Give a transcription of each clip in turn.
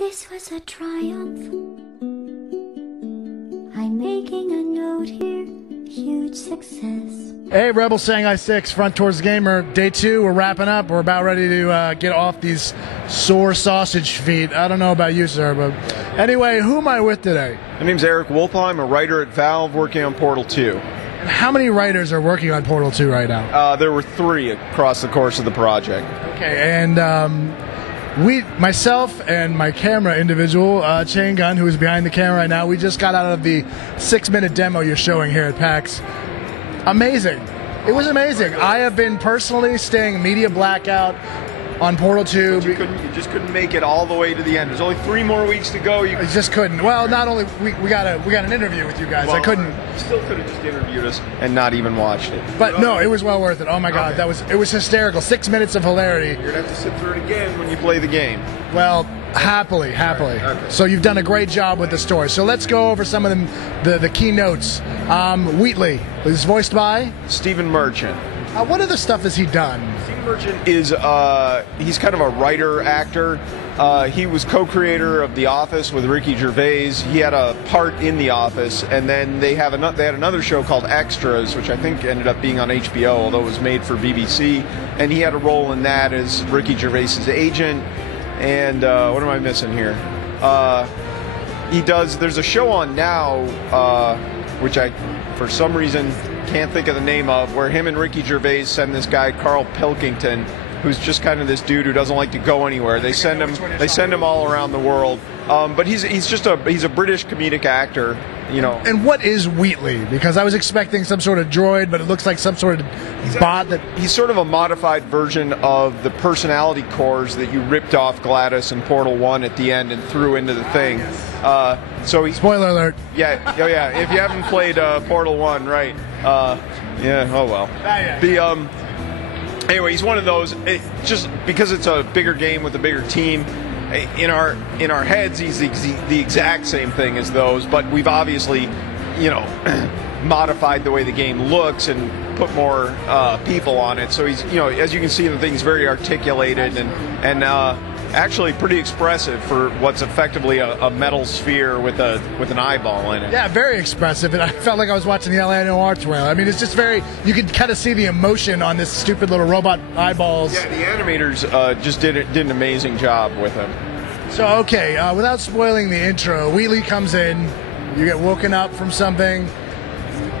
This was a triumph. I'm making a note here. Huge success. Hey, Rebel Shanghai 6, Front Tours Gamer. Day 2, we're wrapping up. We're about ready to get off these sore sausage feet. I don't know about you, sir, but anyway, who am I with today? My name's Eric Wolfheim, a writer at Valve working on Portal 2. And how many writers are working on Portal 2 right now? There were 3 across the course of the project. Okay, and myself and my camera individual, Chain Gun, who is behind the camera right now, we just got out of the 6-minute demo you're showing here at PAX. Amazing. It was amazing. I have been personally staying media blackout on Portal 2. But you just couldn't make it all the way to the end. There's only 3 more weeks to go. I just couldn't. Well, not only we got an interview with you guys. Well, I couldn't. You still could have just interviewed us and not even watched it. But no, it was well worth it. Oh my God, Okay. it was hysterical. 6 minutes of hilarity. You're gonna have to sit through it again when you play the game. Well, happily. Okay. So you've done a great job with the story. So let's go over some of the key notes. Wheatley is voiced by Stephen Merchant. what other stuff has he done? Stephen Merchant is he's kind of a writer-actor. He was co-creator of The Office with Ricky Gervais. He had a part in The Office, and then they had another show called Extras, which I think ended up being on HBO, although it was made for BBC. And he had a role in that as Ricky Gervais's agent. And what am I missing here? There's a show on now, which I, for some reason, can't think of the name of, where him and Ricky Gervais send this guy, Carl Pilkington, who's just kind of this dude who doesn't like to go anywhere. They send him all around the world. But he's a British comedic actor, you know. And what is Wheatley? Because I was expecting some sort of droid, but it looks like some sort of bot that. He's sort of a modified version of the personality cores that you ripped off GLaDOS in Portal 1 at the end and threw into the thing. So he's Spoiler alert. Yeah, oh yeah. If you haven't played Portal 1, right? Yeah. Oh well. Anyway, he's one of those. Just because it's a bigger game with a bigger team, in our heads, he's the exact same thing as those. But we've obviously, modified the way the game looks and put more people on it. So he's, as you can see in the thing, he's very articulated and actually pretty expressive for what's effectively a metal sphere with an eyeball in it. Yeah, very expressive. And I felt like I was watching the LA Noire trailer. I mean, it's just you could kind of see the emotion on this stupid little robot eyeballs. Yeah, the animators just did an amazing job with him. So, okay, without spoiling the intro, Wheatley comes in, you get woken up from something,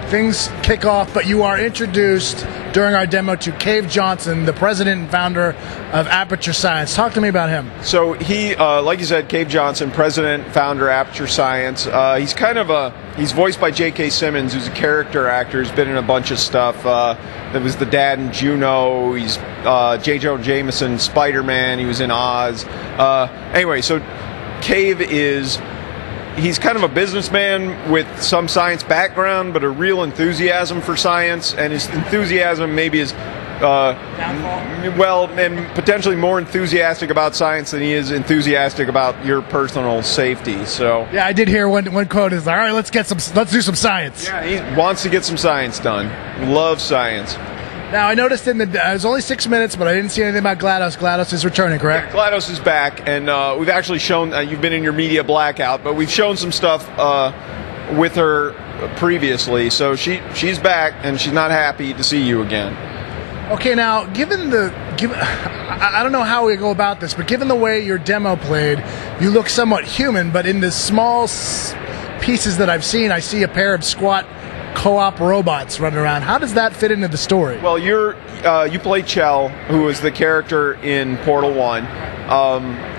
things kick off, but you are introduced during our demo to Cave Johnson, the president and founder of Aperture Science. Talk to me about him. So he, like you said, Cave Johnson, president, founder, Aperture Science. He's voiced by J.K. Simmons, who's a character actor. He's been in a bunch of stuff. That was the dad in Juno. He's J. Jonah Jameson, Spider-Man. He was in Oz. Anyway, so Cave he's kind of a businessman with some science background, but a real enthusiasm for science, and his enthusiasm maybe is and potentially more enthusiastic about science than he is enthusiastic about your personal safety. So yeah, I did hear one quote is, "All right, let's do some science." Yeah, he wants to get some science done. Loves science. Now, I noticed it was only 6 minutes, but I didn't see anything about GLaDOS. GLaDOS is returning, correct? Yeah, GLaDOS is back, and we've actually shown, you've been in your media blackout, but we've shown some stuff with her previously, so she's back, and she's not happy to see you again. Okay, now, I don't know how we go about this, but given the way your demo played, you look somewhat human, but in the small pieces that I've seen, I see a pair of squat co-op robots running around. How does that fit into the story? Well, you play Chell, who is the character in Portal 1.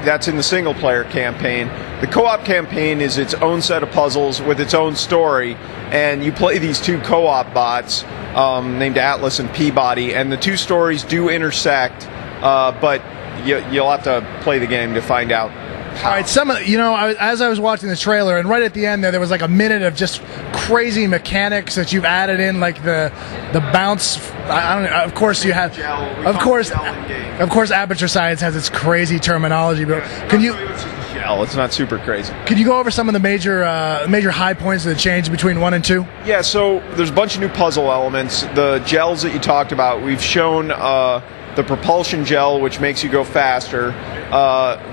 That's in the single-player campaign. The co-op campaign is its own set of puzzles with its own story, and you play these 2 co-op bots named Atlas and Peabody, and the 2 stories do intersect, but you'll have to play the game to find out. All right, as I was watching the trailer, and right at the end there was like a minute of just crazy mechanics that you've added in, like the bounce. I don't know. Of course you have. Of course, Aperture Science has its crazy terminology. But can you? It's not super crazy. Could you go over some of the major high points of the change between 1 and 2? Yeah. So there's a bunch of new puzzle elements. The gels that you talked about, we've shown. the propulsion gel, which makes you go faster,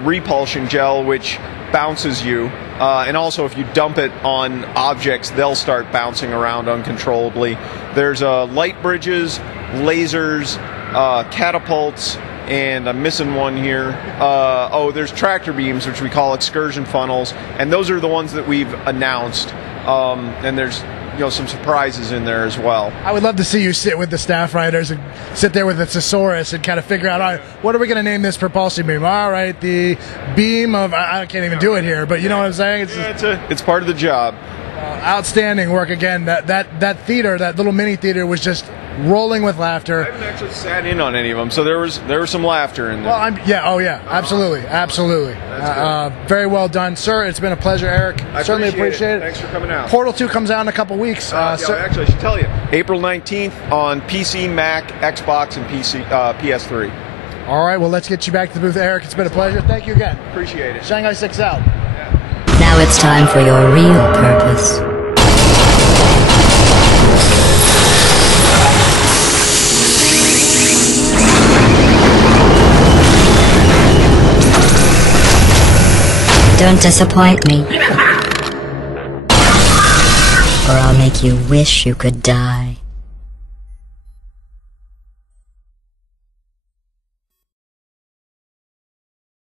repulsion gel, which bounces you, and also if you dump it on objects, they'll start bouncing around uncontrollably. There's light bridges, lasers, catapults, and I'm missing one here. There's tractor beams, which we call excursion funnels, and those are the ones that we've announced. And there's some surprises in there as well. I would love to see you sit with the staff writers and sit there with the thesaurus and kind of figure out, all right, what are we going to name this propulsion beam? All right, the beam of, I can't even do it here, but you know what I'm saying? It's part of the job. Outstanding work again. That theater, that little mini theater, was just rolling with laughter. I haven't actually sat in on any of them, so there was some laughter in there. Well, absolutely. Very well done, sir. It's been a pleasure, Eric. I certainly appreciate it. Thanks for coming out. Portal 2 comes out in a couple weeks. Actually, I should tell you, April 19th on PC, Mac, Xbox, and PS3. All right, well, let's get you back to the booth, Eric. It's been a pleasure. Thank you again. Appreciate it. Shanghai 6 out. Now it's time for your real purpose. Don't disappoint me, or I'll make you wish you could die.